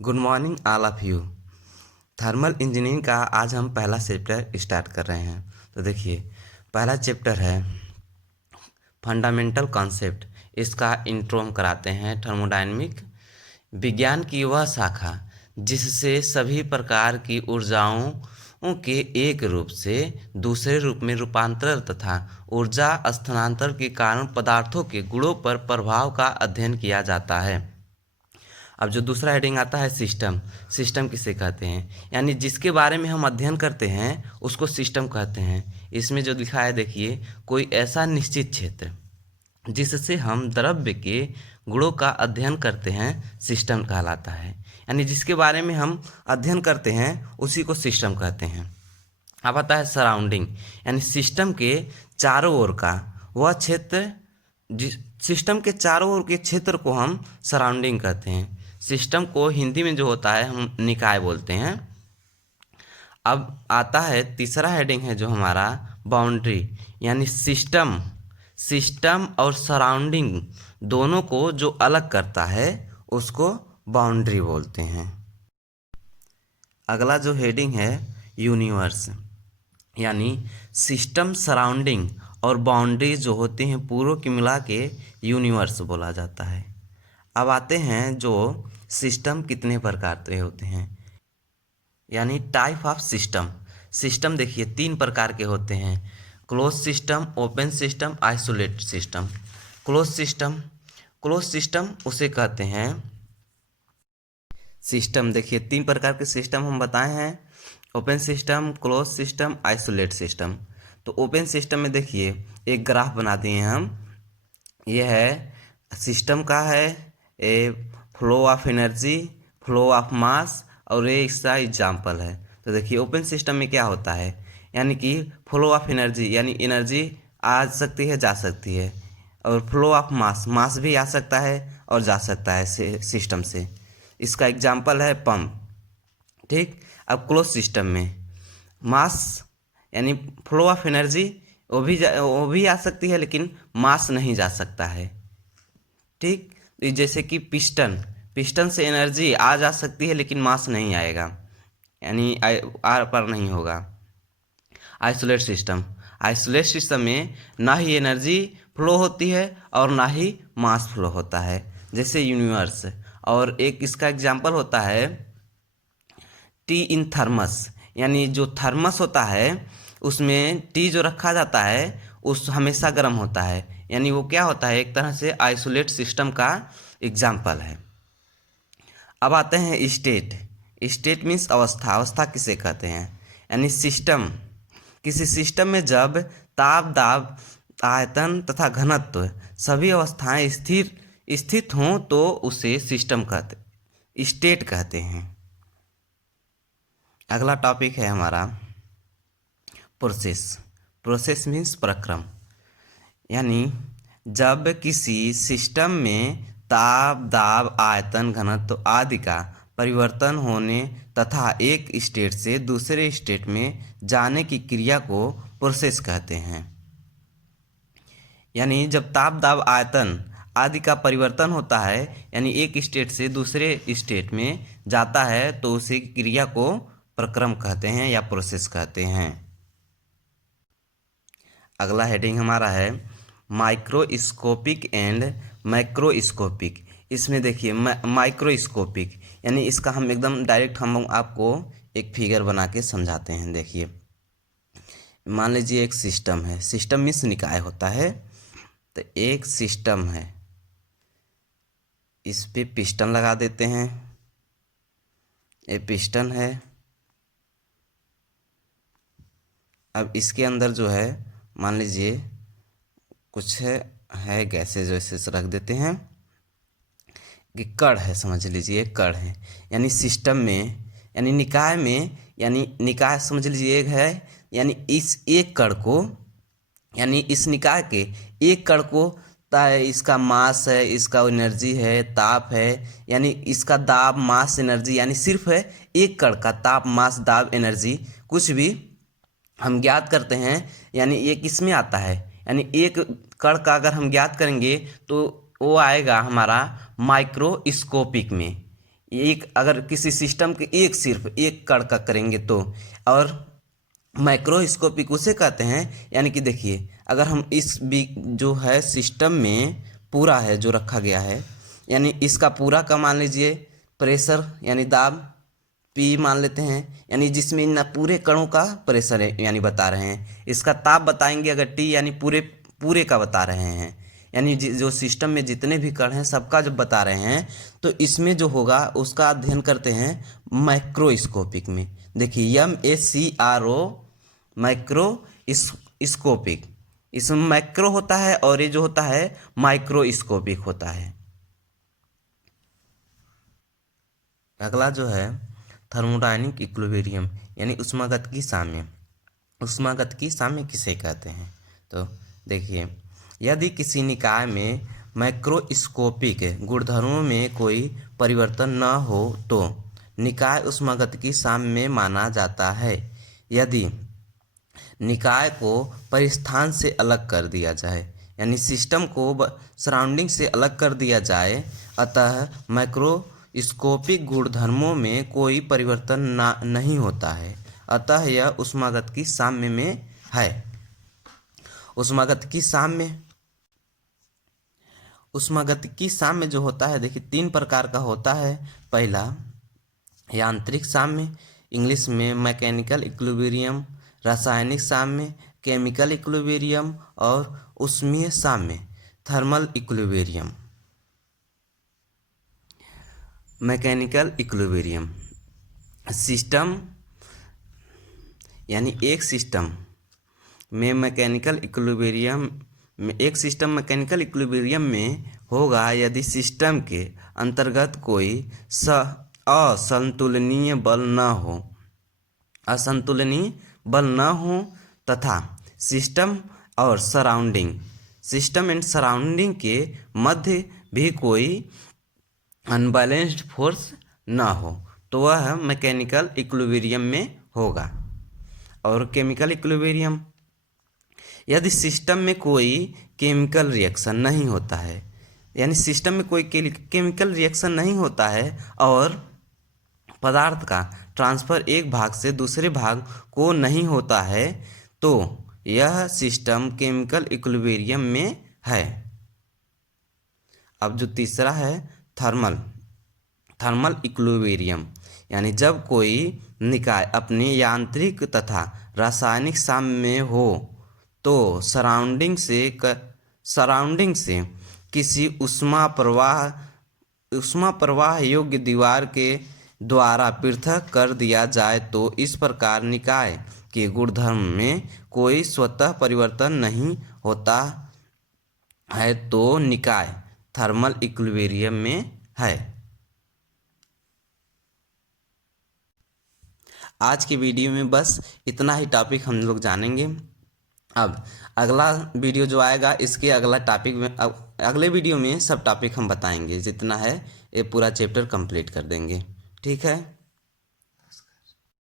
Good morning all of you. Thermal engineering का आज हम पहला चैप्टर स्टार्ट कर रहे हैं। तो देखिए, पहला चैप्टर है फंडामेंटल कॉन्सेप्ट। इसका इंट्रो हम कराते हैं। थर्मोडायनेमिक विज्ञान की वह शाखा जिससे सभी प्रकार की ऊर्जाओं के एक रूप से दूसरे रूप में रूपांतरण तथा ऊर्जा स्थानांतरण के कारण पदार्थों के गुणों पर प्रभाव का अध्ययन किया जाता है। अब जो दूसरा हेडिंग आता है सिस्टम। सिस्टम किसे कहते हैं, यानी जिसके बारे में हम अध्ययन करते हैं उसको सिस्टम कहते हैं। इसमें जो लिखा है देखिए, कोई ऐसा निश्चित क्षेत्र जिससे हम द्रव्य के गुणों का अध्ययन करते हैं सिस्टम कहलाता है। यानी जिसके बारे में हम अध्ययन करते हैं उसी को सिस्टम कहते हैं। अब आता है सराउंडिंग, यानी सिस्टम के चारों ओर का वह क्षेत्र। जिस सिस्टम के चारों ओर के क्षेत्र को हम सराउंडिंग कहते हैं। सिस्टम को हिंदी में जो होता है हम निकाय बोलते हैं। अब आता है तीसरा हेडिंग है जो हमारा बाउंड्री, यानी सिस्टम और सराउंडिंग दोनों को जो अलग करता है उसको बाउंड्री बोलते हैं। अगला जो हेडिंग है यूनिवर्स, यानी सिस्टम, सराउंडिंग और बाउंड्री जो होती हैं पूरों की मिला के यूनिवर्स बोला जाता है। अब आते हैं जो सिस्टम कितने प्रकार के होते हैं, यानी टाइप ऑफ सिस्टम। सिस्टम देखिए 3 प्रकार के होते हैं: close system, open system, isolate system. Close system उसे कहते हैं। सिस्टम देखिए 3 प्रकार के सिस्टम हम बताए हैं: open system, close system, isolate system. तो ओपन सिस्टम में देखिए एक ग्राफ बना दिए हैं हम। ये है सिस्टम का है ए flow of energy, flow of mass, और ये इसका एग्जाम्पल है। तो देखिए ओपन सिस्टम में क्या होता है, यानी कि फ्लो ऑफ एनर्जी, यानी एनर्जी आ सकती है, जा सकती है, और फ्लो ऑफ मास भी आ सकता है और जा सकता है सिस्टम से। इसका एग्जाम्पल है पंप। ठीक। अब क्लोज सिस्टम में मास यानी फ्लो ऑफ एनर्जी वो भी आ सकती है लेकिन मास नहीं जा सकता है। ठीक। जैसे कि पिस्टन से एनर्जी आ जा सकती है लेकिन मास नहीं आएगा, यानी आर पर नहीं होगा। आइसोलेट सिस्टम में ना ही एनर्जी फ्लो होती है और ना ही मास फ्लो होता है, जैसे यूनिवर्स। और एक इसका एग्जांपल होता है टी इन थर्मस, यानी जो थर्मस होता है उसमें टी जो रखा जाता है उस हमेशा गर्म होता है, यानी वो क्या होता है, एक तरह से आइसोलेट सिस्टम का एग्जाम्पल है। अब आते हैं स्टेट मीन्स अवस्था किसे कहते हैं, यानी किसी सिस्टम में जब ताप, दाब, आयतन तथा घनत्व सभी अवस्थाएं स्थित हों तो उसे स्टेट कहते हैं। अगला टॉपिक है हमारा प्रोसेस मीन्स प्रक्रम, यानी जब किसी सिस्टम में ताप, दाब, आयतन, घनत्व आदि का परिवर्तन होने तथा एक स्टेट से दूसरे स्टेट में जाने की क्रिया को प्रोसेस कहते हैं। यानी जब ताप, दाब, आयतन आदि का परिवर्तन होता है, यानी एक स्टेट से दूसरे स्टेट में जाता है, तो उसी क्रिया को प्रक्रम कहते हैं या प्रोसेस कहते हैं। अगला हेडिंग हमारा है माइक्रोस्कोपिक एंड मैक्रोस्कोपिक। इसमें देखिए माइक्रोस्कोपिक, यानी इसका हम एकदम डायरेक्ट हम आपको एक फिगर बना के समझाते हैं। देखिए मान लीजिए एक सिस्टम है, सिस्टम मीन्स निकाय होता है। तो एक सिस्टम है, इस पे पिस्टन लगा देते हैं, ये पिस्टन है। अब इसके अंदर जो है मान लीजिए कुछ है गैसेज वैसेज रख देते हैं कि कण है, समझ लीजिए कण है। यानी सिस्टम में, यानी निकाय में, यानी निकाय समझ लीजिए एक है, यानी इस एक कण को, यानी इस निकाय के एक कण को इसका मास है, इसका एनर्जी है, ताप है, यानी इसका दाब, मास, एनर्जी, यानी सिर्फ है एक कण का ताप, मास, दाब, एनर्जी कुछ भी हम ज्ञात करते हैं, यानी ये किस में आता है, यानी एक कण का अगर हम ज्ञात करेंगे तो वो आएगा हमारा माइक्रोस्कोपिक में। एक अगर किसी सिस्टम के एक सिर्फ एक कण का करेंगे तो, और माइक्रोस्कोपिक उसे कहते हैं, यानी कि देखिए अगर हम इस जो है सिस्टम में पूरा है जो रखा गया है, यानी इसका पूरा का मान लीजिए प्रेशर यानी दाब P मान लेते हैं, यानी जिसमें इन पूरे कणों का प्रेशर है यानी बता रहे हैं। इसका ताप बताएंगे अगर T यानी पूरे पूरे का बता रहे हैं, यानी जो सिस्टम में जितने भी कण हैं सबका जब बता रहे हैं तो इसमें जो होगा उसका अध्ययन करते हैं माइक्रोस्कोपिक में। देखिए MACRO माइक्रोस्कोपिक, इसमें माइक्रो होता है और ये जो होता है माइक्रोस्कोपिक होता है। अगला जो है थर्मोडायनिक इक्विलिब्रियम यानी ऊष्मागतिकी साम्य। ऊष्मागतिकी साम्य किसे कहते हैं? तो देखिए यदि किसी निकाय में माइक्रोस्कोपिक गुणधर्मों में कोई परिवर्तन न हो तो निकाय ऊष्मागतिकी साम्य माना जाता है। यदि निकाय को परिस्थान से अलग कर दिया जाए, यानी सिस्टम को सराउंडिंग से अलग कर दिया जाए, अतः माइक्रोस्कोपिक गुणधर्मों में कोई परिवर्तन नहीं होता है, अतः यह ऊष्मागतिकी साम्य में है। ऊष्मागतिकी साम्य जो होता है देखिए 3 प्रकार का होता है। पहला यांत्रिक साम्य, इंग्लिश में मैकेनिकल इक्विलिब्रियम, रासायनिक साम्य केमिकल इक्विलिब्रियम, और ऊष्मीय साम्य thermal equilibrium. Mechanical equilibrium system यानी एक सिस्टम में मैकेनिकल इक्विलिब्रियम में होगा यदि सिस्टम के अंतर्गत कोई असंतुलनीय बल न हो तथा सिस्टम एंड सराउंडिंग के मध्य भी कोई अनबैलेंस्ड फोर्स न हो, तो वह मैकेनिकल इक्विलिब्रियम में होगा। और केमिकल इक्विलिब्रियम, यदि सिस्टम में कोई केमिकल रिएक्शन नहीं होता है, यानी सिस्टम में कोई केमिकल रिएक्शन नहीं होता है और पदार्थ का ट्रांसफर एक भाग से दूसरे भाग को नहीं होता है, तो यह सिस्टम केमिकल इक्विलिब्रियम में है। अब जो तीसरा है थर्मल इक्विलिब्रियम, यानी जब कोई निकाय अपनी यांत्रिक तथा रासायनिक साम्य में हो तो सराउंडिंग से किसी ऊष्मा प्रवाह योग्य दीवार के द्वारा पृथक कर दिया जाए, तो इस प्रकार निकाय के गुणधर्म में कोई स्वतः परिवर्तन नहीं होता है, तो निकाय थर्मल इक्विलिब्रियम में है। आज की वीडियो में बस इतना ही टॉपिक हम लोग जानेंगे। अब अगला वीडियो जो आएगा इसके अगला टॉपिक में अगले वीडियो में सब टॉपिक हम बताएंगे, जितना है ये पूरा चैप्टर कंप्लीट कर देंगे। ठीक है।